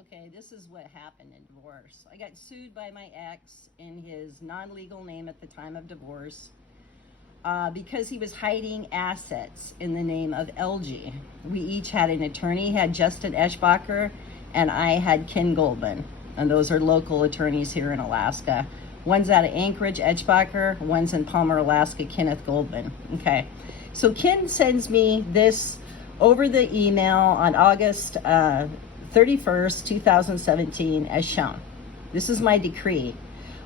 Okay, this is what happened in divorce. I got sued by my ex in his non-legal name at the time of divorce because he was hiding assets in the name of LG. We each had an attorney, had Justin Eschbacher, and I had Ken Goldman. And those are local attorneys here in Alaska. One's out of Anchorage, Eschbacher. One's in Palmer, Alaska, Kenneth Goldman. Okay, so Ken sends me this over the email on August 31st, 2017, as shown. This is my decree.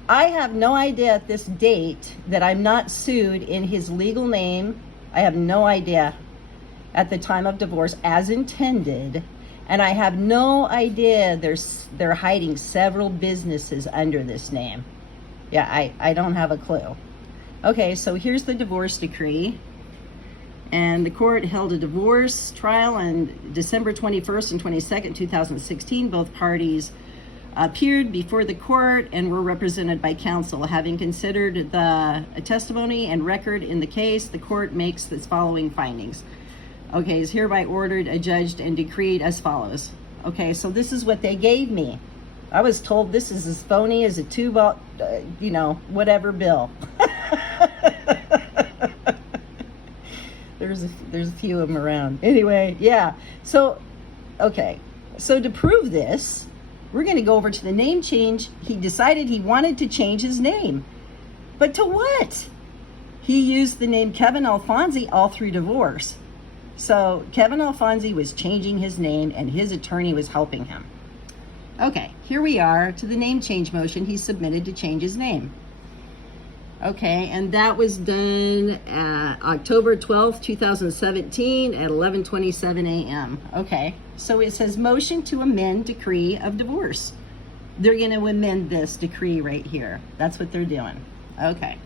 I have no idea at this date that I'm not sued in his legal name. I have no idea at the time of divorce as intended. And I have no idea they're hiding several businesses under this name. Yeah, I don't have a clue. Okay, so here's the divorce decree. And the court held a divorce trial on December 21st and 22nd, 2016. Both parties appeared before the court and were represented by counsel. Having considered the testimony and record in the case, the court makes the following findings. Okay, is hereby ordered, adjudged, and decreed as follows. Okay, so this is what they gave me. I was told this is as phony as a two-ball, whatever bill. There's a few of them around. Anyway, yeah. So, okay. So to prove this, we're going to go over to the name change. He decided he wanted to change his name. But to what? He used the name Kevin Alfonsi all through divorce. So Kevin Alfonsi was changing his name and his attorney was helping him. Okay, here we are to the name change motion he submitted to change his name. Okay, and that was done October 12th, 2017 at 11:27 a.m. Okay, so it says motion to amend decree of divorce. They're going to amend this decree right here. That's what they're doing. Okay,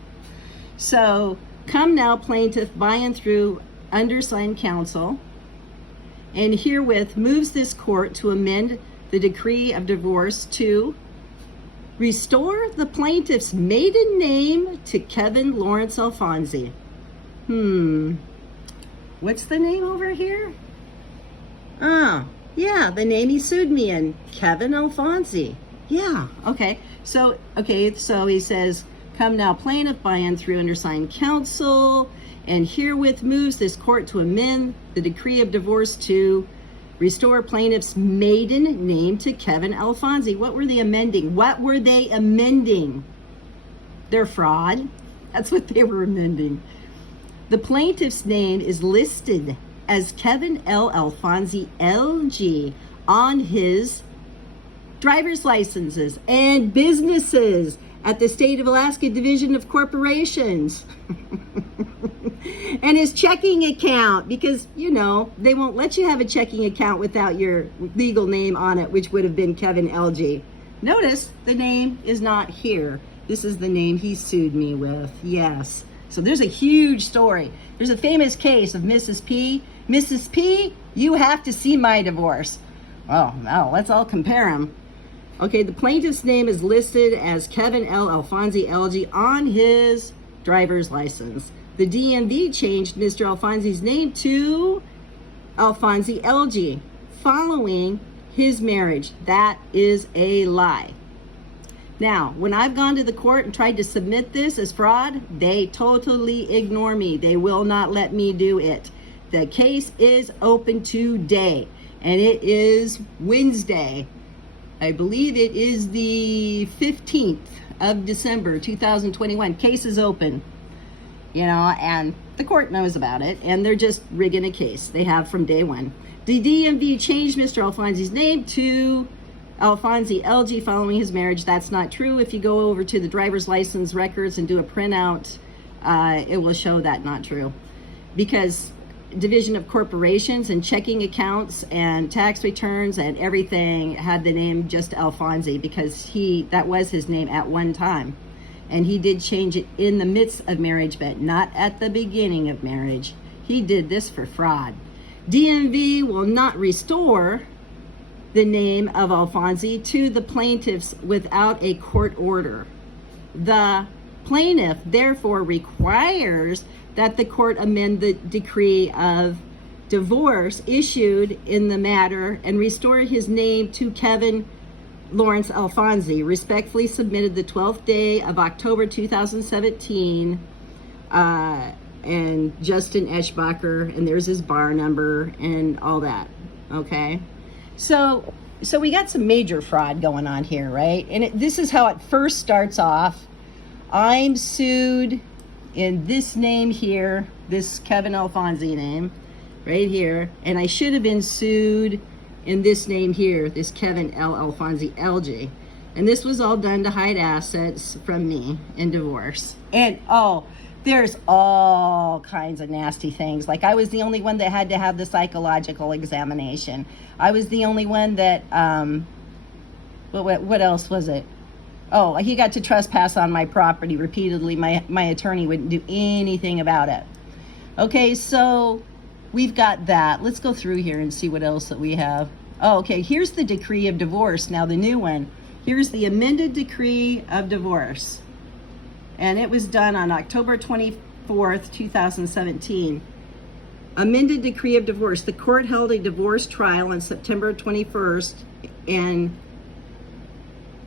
so come now plaintiff by and through undersigned counsel and herewith moves this court to amend the decree of divorce to restore the plaintiff's maiden name to Kevin Lawrence Alfonsi. What's the name over here? Yeah, the name he sued me in, Kevin Alfonsi. Yeah, okay. So he says, come now plaintiff by and through undersigned counsel, and herewith moves this court to amend the decree of divorce to restore plaintiff's maiden name to Kevin Alfonsi. What were they amending? Their fraud. That's what they were amending. The plaintiff's name is listed as Kevin L. Alfonsi LG on his driver's licenses and businesses at the State of Alaska Division of Corporations. And his checking account, because, they won't let you have a checking account without your legal name on it, which would have been Kevin LG. Notice the name is not here. This is the name he sued me with. Yes. So there's a huge story. There's a famous case of Mrs. P. Mrs. P, you have to see my divorce. Well, now let's all compare them. Okay, the plaintiff's name is listed as Kevin L. Alfonsi LG on his driver's license. The DMV changed Mr. Alfonsi's name to Alfonsi LG following his marriage. That is a lie. Now, when I've gone to the court and tried to submit this as fraud, they totally ignore me. They will not let me do it. The case is open today, and it is Wednesday. I believe it is the 15th of December, 2021. Case is open. And the court knows about it, and they're just rigging a case. They have from day one. The DMV changed Mr. Alfonsi's name to Alfonsi LG following his marriage. That's not true. If you go over to the driver's license records and do a printout, it will show that not true. Because Division of Corporations and checking accounts and tax returns and everything had the name just Alfonsi, because that was his name at one time. And he did change it in the midst of marriage, but not at the beginning of marriage. He did this for fraud. DMV will not restore the name of Alfonsi to the plaintiffs without a court order. The plaintiff therefore requires that the court amend the decree of divorce issued in the matter and restored his name to Kevin Lawrence Alfonsi. Respectfully submitted the 12th day of October 2017, and Justin Eschbacher, and there's his bar number and all that. Okay, so we got some major fraud going on here, right? And this is how it first starts off. I'm sued in this name here, this Kevin Alfonsi name right here, and I should have been sued in this name here, this Kevin L. Alfonsi LG. And this was all done to hide assets from me in divorce. And there's all kinds of nasty things. Like, I was the only one that had to have the psychological examination. I was the only one that, what else was it? Oh, he got to trespass on my property repeatedly. My attorney wouldn't do anything about it. Okay, so we've got that. Let's go through here and see what else that we have. Oh, okay, here's the decree of divorce. Now, the new one. Here's the amended decree of divorce. And it was done on October 24th, 2017. Amended decree of divorce. The court held a divorce trial on September 21st and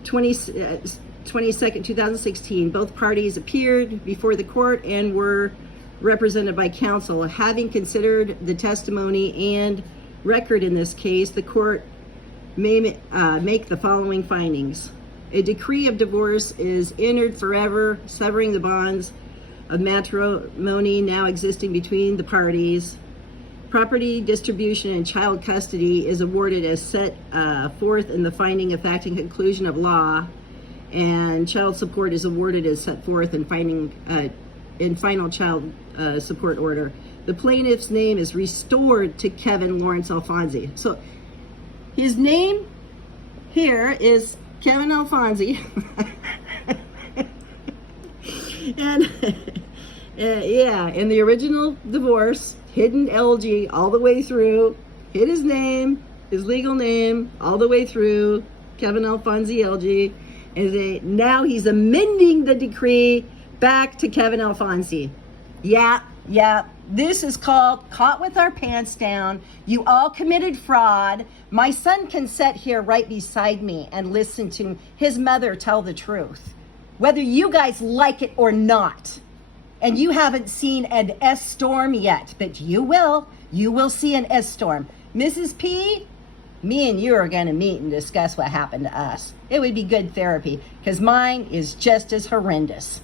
22nd, 2016. Both parties appeared before the court and were represented by counsel. Having considered the testimony and record in this case, the court may make the following findings. A decree of divorce is entered forever, severing the bonds of matrimony now existing between the parties. Property distribution and child custody is awarded as set forth in the finding of fact and conclusion of law, and child support is awarded as set forth in final child support order. The plaintiff's name is restored to Kevin Lawrence Alfonsi. So his name here is Kevin Alfonsi. And yeah, in the original divorce, hidden LG all the way through, hid his name, his legal name, all the way through, Kevin Alfonsi LG. And now he's amending the decree back to Kevin Alfonsi. Yeah. This is called caught with our pants down. You all committed fraud. My son can sit here right beside me and listen to his mother tell the truth, whether you guys like it or not. And you haven't seen an S-storm yet, but you will. You will see an S-storm. Mrs. P, me and you are going to meet and discuss what happened to us. It would be good therapy, because mine is just as horrendous.